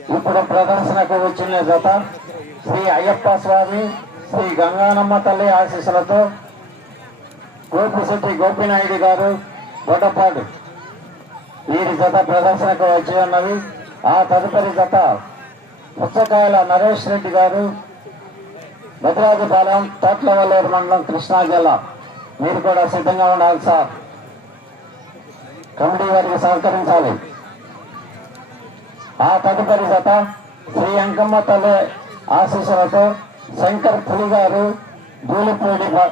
ఇప్పుడు ప్రదర్శనకు వచ్చిన జత శ్రీ అయ్యప్ప స్వామి శ్రీ గంగానమ్మ తల్లి ఆశీస్సులతో గోపిశెట్టి గోపినాయుడు గారు గొడ్డపాడు వీరి జత ప్రదర్శనకు వచ్చి ఉన్నవి ఆ తదుపరి జత పుచ్చకాయల నరేష్ రెడ్డి గారు భద్రాజపాలెం తోట్లవల్లూరు మండలం కృష్ణా జిల్లా. మీరు కూడా సిద్ధంగా ఉండాలి సార్. కమిటీ వారికి సహకరించాలి. ఆ తదుపరి జత శ్రీ అంకమ్మ తల్లి ఆశీస్సులతో శంకర్ పులి గారు దూలిపూడి పా-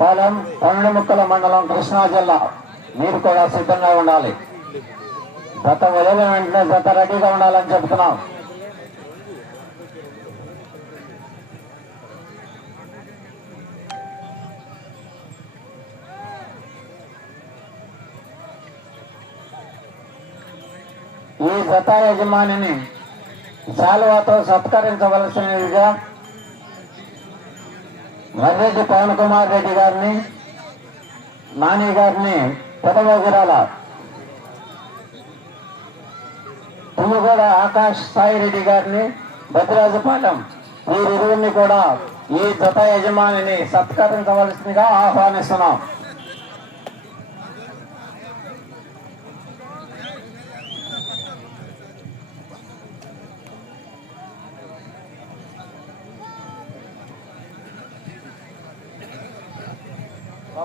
పాలెం పండుముక్కల మండలం కృష్ణా జిల్లా. మీరు కూడా సిద్ధంగా ఉండాలి. గత వదిలిన వెంటనే జత రెడీగా ఉండాలని చెప్తున్నాం. ఈ సతా యజమానిని శాలువాతో సత్కరించవలసినదిగా మర్రెడ్డి పవన్ కుమార్ రెడ్డి గారిని నాని గారిని పెదవగిరాల తుమ్మగూడ ఆకాష్ సాయి రెడ్డి గారిని భద్రాజపాలెం వీరిరువురిని కూడా ఈ జత యజమానిని సత్కరించవలసిందిగా ఆహ్వానిస్తున్నాం.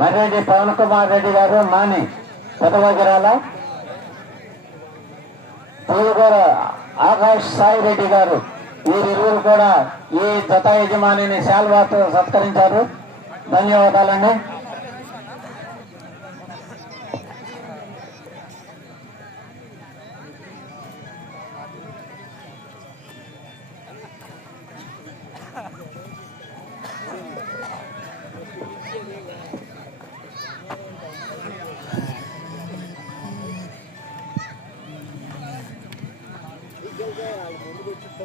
మర్రెడ్డి పవన్ కుమార్ రెడ్డి గారు మాని పెదవగిరాల? తూలుగూర ఆకాష్ సాయి రెడ్డి గారు వీరిరువురు కూడా ఈ జత యజమానిని శాల్వాతో సత్కరించారు. ధన్యవాదాలండి.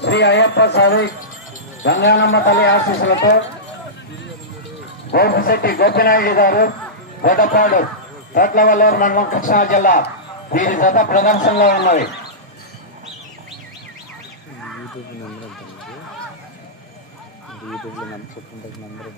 శ్రీ అయ్యప్ప స్వామి గంగానమ్మ తల్లి ఆశీస్సులతో గోపిశెట్టి గోపినాయుడు గారు గొడపాడు తోట్లవల్లూరు మండలం కృష్ణా జిల్లా. వీరి జత ప్రదర్శనలో ఉన్నవి. యూట్యూబ్ నెంబర్ నెంబర్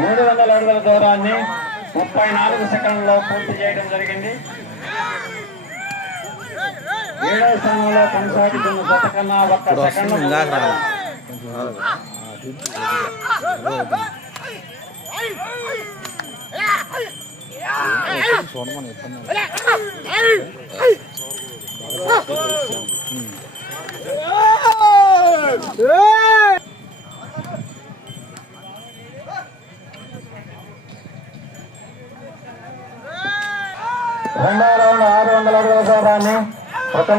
మూడు వందల అడుగుల దూరాన్ని ముప్పై నాలుగు సెకండ్లో పూర్తి చేయడం జరిగింది. ఏడవ స్థానంలో కొనసాగుతున్న కన్నా ఒక్క సెకండ్ వస్తుంది రెండవ ఆరు వందల అడుగుల దూరాన్ని ఒక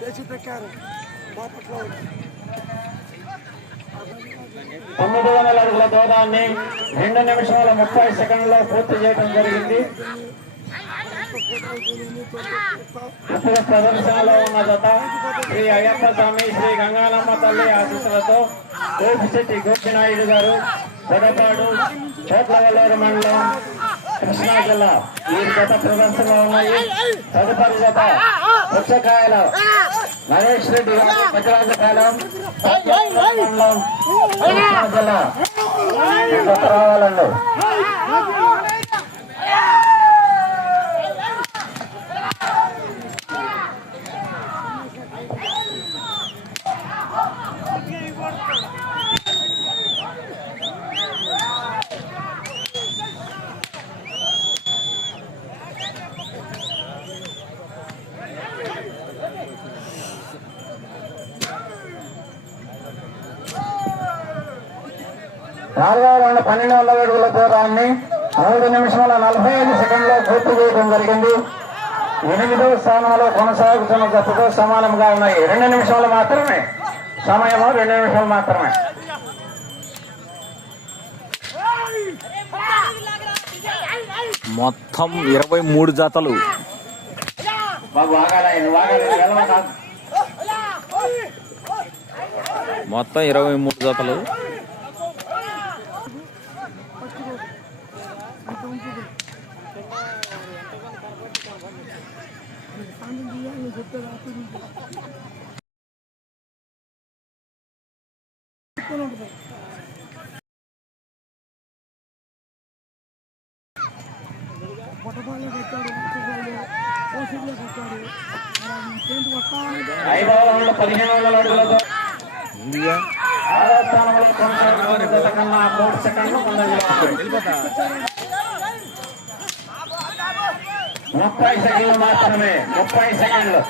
చేసి పెట్టారు బాపట్లో తొమ్మిది వందల అడుగుల దూరాన్ని రెండు నిమిషాల ముప్పై సెకండ్లో పూర్తి చేయడం జరిగింది. ఇప్పుడు ప్రదర్శనలో ఉన్న జత శ్రీ అయ్యప్ప స్వామి శ్రీ గంగానమ్మ తల్లి ఆశీస్సులతో కోపిశెట్టి గోపినాయుడు గారు పెదపాడు చోట్లవల్లేరు మండలం కృష్ణా జిల్లా. ఈ గత ప్రదర్శనలో ఉన్నాయి. తదుపరి జత పుచ్చకాయల నరేష్ రెడ్డి గారు కృష్ణా జిల్లా రావాలండి. నాలుగవ రౌండ్ పన్నెండు వందల అడుగుల దూరాన్ని మూడు నిమిషాల నలభై ఐదు సెకండ్లో పూర్తి చేయడం జరిగింది. ఎనిమిదవ స్థానంలో కొనసాగుతున్న జతతో సమానంగా ఉన్నాయి. రెండు నిమిషాలు మాత్రమే. సమయము రెండు నిమిషాలు మాత్రమే. మొత్తం ఇరవై మూడు జతలు. మొత్తం ఇరవై మూడు జతలు. పొట్టపాలు వస్తా ఐదవ రౌండ్ పదిహేను వందల అడుగుల దూరం ముందుగా ఆరో స్థానంలో కొనసాగుతున్న కన్నా మూడు సెకండ్లు. ముందంజలో ముప్పై సెకండ్లు మాత్రమే ముప్పై సెకండ్లు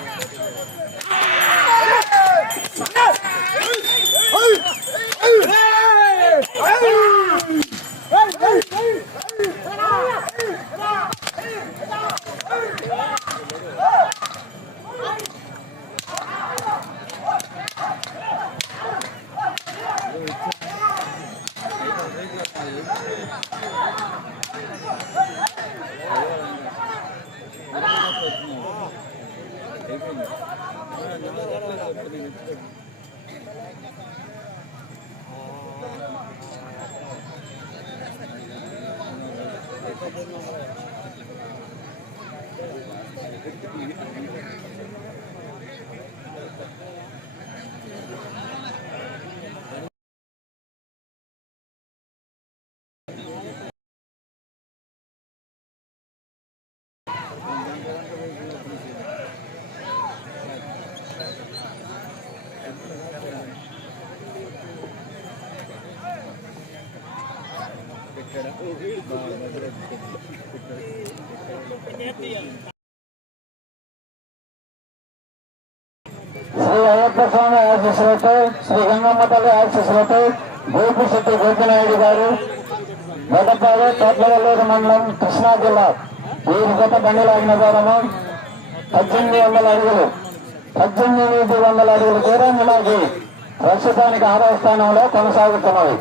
ఇక్కడ శ్రీ అయ్యప్ప స్వామి ఆశీస్సులతో శ్రీ గంగమ్మ తల్లి ఆశీస్సులతో గోపిశెట్టి గోపినాయుడు గారు మొదపాడు తోట్లవల్లూరు మండలం కృష్ణా జిల్లా వీరి గత బండిలాగిన దూరము పద్దెనిమిది వందల అడుగులు. పద్దెనిమిది వందల అడుగుల దూరం లాగి ప్రస్తుతానికి ఆరవ స్థానంలో కొనసాగుతున్నవి